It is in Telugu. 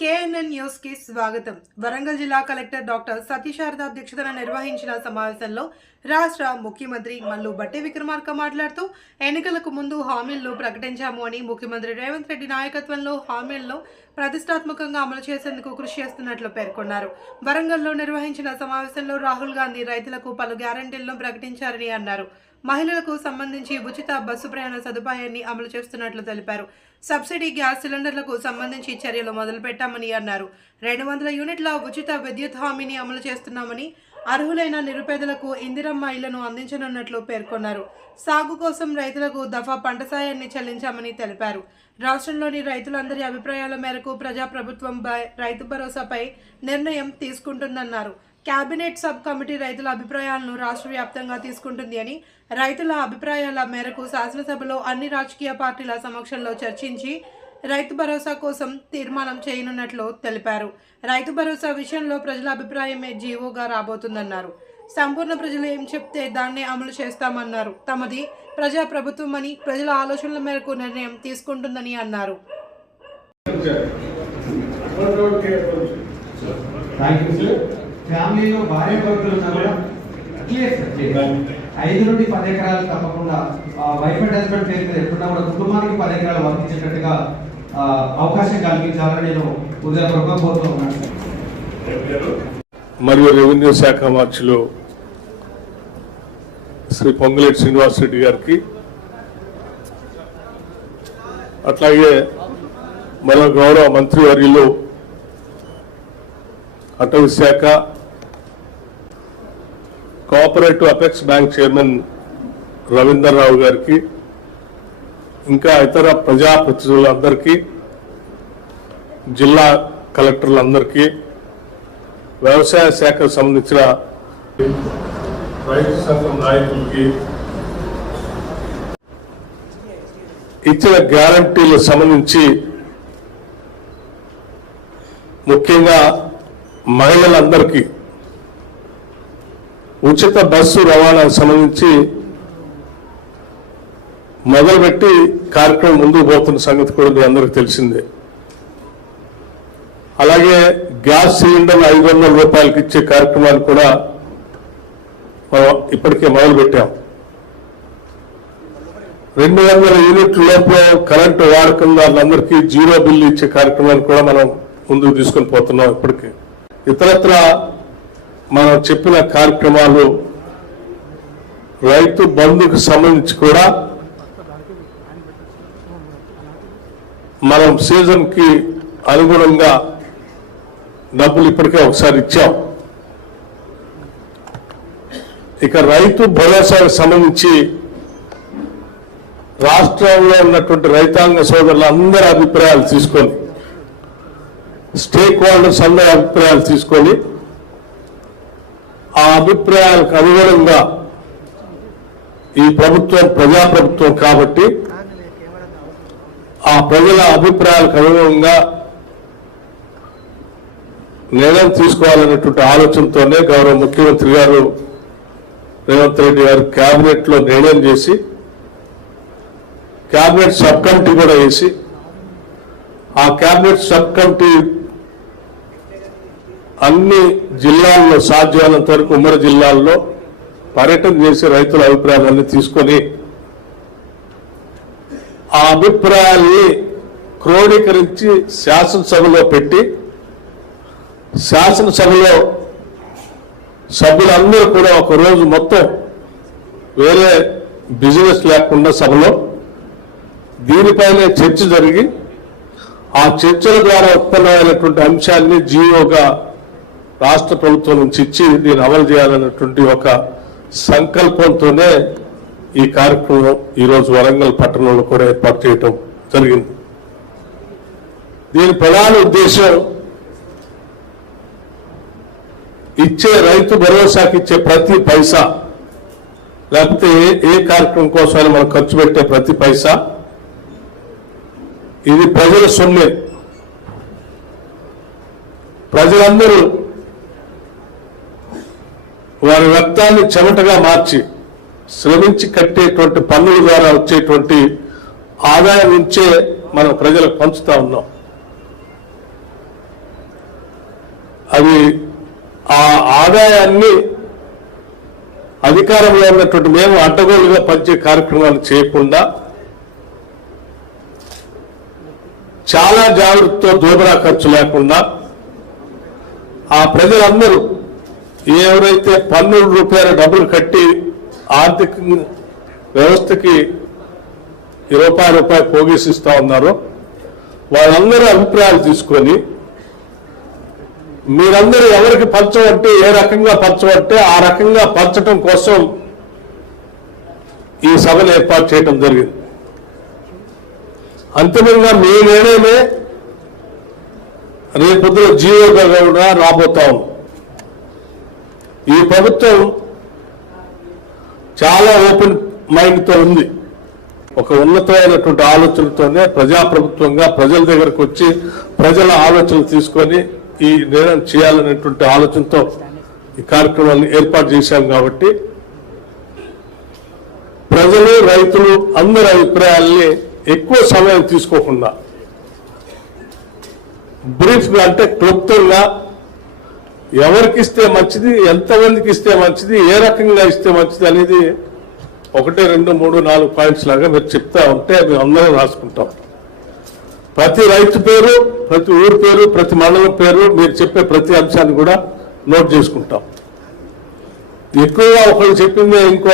కేఎన్ఎన్ న్యూస్కి స్వాగతం. వరంగల్ జిల్లా కలెక్టర్ డాక్టర్ సతీశారద అధ్యక్షతన నిర్వహించిన సమావేశంలో రాష్ట్ర ముఖ్యమంత్రి మల్లు బట్టి విక్రమార్క మాట్లాడుతూ ఎన్నికలకు ముందు హామీలను ప్రకటించాము అని ముఖ్యమంత్రి రేవంత్ రెడ్డి నాయకత్వంలో హామీలను ప్రతిష్టాత్మకంగా అమలు చేసేందుకు కృషి చేస్తున్నట్లు పేర్కొన్నారు. వరంగల్లో నిర్వహించిన సమావేశంలో రాహుల్ గాంధీ రైతులకు పలు గ్యారంటీలను ప్రకటించారని అన్నారు. మహిళలకు సంబంధించి ఉచిత బస్సు ప్రయాణ సదుపాయాన్ని అమలు చేస్తున్నట్లు తెలిపారు. సబ్సిడీ గ్యాస్ సిలిండర్లకు సంబంధించి చర్యలు మొదలుపెట్టామని అన్నారు. రెండు వందల యూనిట్ల ఉచిత విద్యుత్ హామీని అమలు చేస్తున్నామని అర్హులైన నిరుపేదలకు ఇందిరమ్మ ఇళ్ళను అందించనున్నట్లు పేర్కొన్నారు. సాగు కోసం రైతులకు దఫా పంట సాయాన్ని చెల్లించామని తెలిపారు. రాష్ట్రంలోని రైతులందరి అభిప్రాయాల మేరకు ప్రజాప్రభుత్వం రైతు భరోసాపై నిర్ణయం తీసుకుంటుందన్నారు. కేబినెట్ సబ్ కమిటీ రైతుల అభిప్రాయాలను రాష్ట్ర వ్యాప్తంగా తీసుకుంటుంది అని రైతుల అభిప్రాయాల మేరకు శాసనసభలో అన్ని రాజకీయ పార్టీల సమక్షంలో చర్చించి రైతు భరోసా కోసం తీర్మానం చేయనున్నట్లు తెలిపారు. రైతు భరోసా విషయంలో ప్రజల అభిప్రాయమే జీవోగా రాబోతుందన్నారు. సంపూర్ణ ప్రజలు ఏం చెప్తే దాన్నే అమలు చేస్తామన్నారు. తమది ప్రజా ప్రభుత్వం అని ప్రజల ఆలోచనల మేరకు నిర్ణయం తీసుకుంటుందని అన్నారు. థ్యాంక్ యూ సార్ ఫ్యామిలీలో భార్య భక్తులు ఉన్నా కూడా ఐదు నుండి పది ఎకరాలు తప్పకుండా వైఫ్ అండ్ హస్బెండ్ పేరు మీద ఎప్పుడన్నా కూడా కుటుంబానికి పది ఎకరాలు వర్తించేటట్టుగా అవకాశం కల్పించాలని నేను ఉదయపూర్వకంగా కోరుతూ ఉన్నాను మరియు రెవెన్యూ శాఖ మార్చిలో శ్రీ పొంగులేటి శ్రీనివాసరెడ్డి గారికి అట్లాగే మన గౌరవ మంత్రివర్యులు అటవీ శాఖ cooperative apex bank chairman Ravinder Rao గారికి ఇంకా ఇతర ప్రజాప్రతినిధులందరికీ జిల్లా కలెక్టర్లందరికీ వ్యవసాయ శాఖకు సంబంధించిన రైతు సంఘం నాయకులకి ఇచ్చిన గ్యారంటీలకు సంబంధించి ముఖ్యంగా మహిళలందరికీ ఉచిత బస్సు రవాణాకు సంబంధించి మొదలుపెట్టి కార్యక్రమం ముందుకు పోతున్న సంగతి కూడా మీ అందరికీ తెలిసిందే. అలాగే గ్యాస్ సిలిండర్ ఐదు వందల రూపాయలకి ఇచ్చే కార్యక్రమాన్ని కూడా మనం ఇప్పటికే మొదలుపెట్టాం. రెండు వందల యూనిట్ల లోపల కరెంటు వాడకందారులందరికీ జీరో బిల్లు ఇచ్చే కార్యక్రమాన్ని కూడా మనం ముందుకు తీసుకొని పోతున్నాం ఇప్పటికే. ఇతరత్ర మనం చెప్పిన కార్యక్రమాలు రైతు బంధుకు సంబంధించి కూడా మనం సీజన్కి అనుగుణంగా డబ్బులు ఇప్పటికే ఒకసారి ఇచ్చాం. ఇక రైతు భరోసాకు సంబంధించి రాష్ట్రంలో ఉన్నటువంటి రైతాంగ సోదరుల అందరి అభిప్రాయాలు తీసుకొని స్టేక్ హోల్డర్స్ అందరి అభిప్రాయాలు తీసుకొని ఆ అభిప్రాయాలకు అనుగుణంగా ఈ ప్రభుత్వం ప్రజాప్రభుత్వం కాబట్టి ఆ ప్రజల అభిప్రాయాలకు అనుగుణంగా నిర్ణయం తీసుకోవాలనేటువంటి ఆలోచనతోనే గౌరవ ముఖ్యమంత్రి గారు రేవంత్ రెడ్డి గారు క్యాబినెట్లో నిర్ణయం చేసి క్యాబినెట్ సబ్ కమిటీ కూడా వేసి ఆ క్యాబినెట్ సబ్ కమిటీ అన్ని జిల్లాల్లో సాధ్యమైనంత వరకు ఉమ్మడి జిల్లాల్లో పర్యటన చేసి రైతుల అభిప్రాయాలన్నీ తీసుకొని ఆ అభిప్రాయాల్ని క్రోడీకరించి శాసనసభలో పెట్టి శాసనసభలో సభ్యులందరూ కూడా ఒక రోజు మొత్తం వేరే బిజినెస్ లేకుండా సభలో దీనిపైనే చర్చ జరిగి ఆ చర్చల ద్వారా ఉత్పన్నమైనటువంటి అంశాన్ని జీవోగా రాష్ట్ర ప్రభుత్వం నుంచి ఇచ్చి దీన్ని అమలు చేయాలన్నటువంటి ఒక సంకల్పంతోనే ఈ కార్యక్రమం ఈరోజు వరంగల్ పట్టణంలో కూడా ఏర్పాటు చేయటం జరిగింది. దీని ప్రధాన ఉద్దేశం ఇచ్చే రైతు భరోసాకి ఇచ్చే ప్రతి పైసా లేకపోతే ఏ కార్యక్రమం కోసమైనా మనం ఖర్చు పెట్టే ప్రతి పైసా ఇది ప్రజల సొమ్మే. ప్రజలందరూ వారి రక్తాన్ని చెమటగా మార్చి శ్రమించి కట్టేటువంటి పన్నుల ద్వారా వచ్చేటువంటి ఆదాయం నుంచే మనం ప్రజలకు పంచుతా ఉన్నాం. అది ఆ ఆదాయాన్ని అధికారంలో ఉన్నటువంటి మేము అడ్డగోలుగా పంచే కార్యక్రమాలు చేయకుండా చాలా జాగ్రత్తతో దోబరా ఖర్చు లేకుండా ఆ ప్రజలందరూ ఎవరైతే పన్నుల రూపాయల డబ్బులు కట్టి ఆర్థిక వ్యవస్థకి రూపాయి రూపాయి పోగేసిస్తూ ఉన్నారో వాళ్ళందరూ అభిప్రాయాలు తీసుకొని మీరందరూ ఎవరికి పరచబట్టి ఏ రకంగా పంచమంటే ఆ రకంగా పంచటం కోసం ఈ సభను ఏర్పాటు చేయడం జరిగింది. అంతిమంగా మీ నిర్ణయమే రేపొద్దున జీవోగా కూడా రాబోతా ఉంది. ఈ ప్రభుత్వం చాలా ఓపెన్ మైండ్తో ఉంది. ఒక ఉన్నతమైనటువంటి ఆలోచనతోనే ప్రజాప్రభుత్వంగా ప్రజల దగ్గరకు వచ్చి ప్రజల ఆలోచనలు తీసుకొని ఈ నిర్ణయం చేయాలనేటువంటి ఆలోచనతో ఈ కార్యక్రమాన్ని ఏర్పాటు చేశాం కాబట్టి ప్రజలు రైతులు అందరి అభిప్రాయాల్ని ఎక్కువ సమయం తీసుకోకుండా బ్రీఫ్గా అంటే క్లుప్తంగా ఎవరికి ఇస్తే మంచిది ఎంతమందికి ఇస్తే మంచిది ఏ రకంగా ఇస్తే మంచిది అనేది ఒకటి రెండు మూడు నాలుగు పాయింట్స్ లాగా మీరు చెప్తా ఉంటే మేము అందరం రాసుకుంటాం. ప్రతి రైతు పేరు ప్రతి ఊరు పేరు ప్రతి మండలం పేరు మీరు చెప్పే ప్రతి అంశాన్ని కూడా నోట్ చేసుకుంటాం. ఎక్కువగా ఒకళ్ళు చెప్పిందే ఇంకో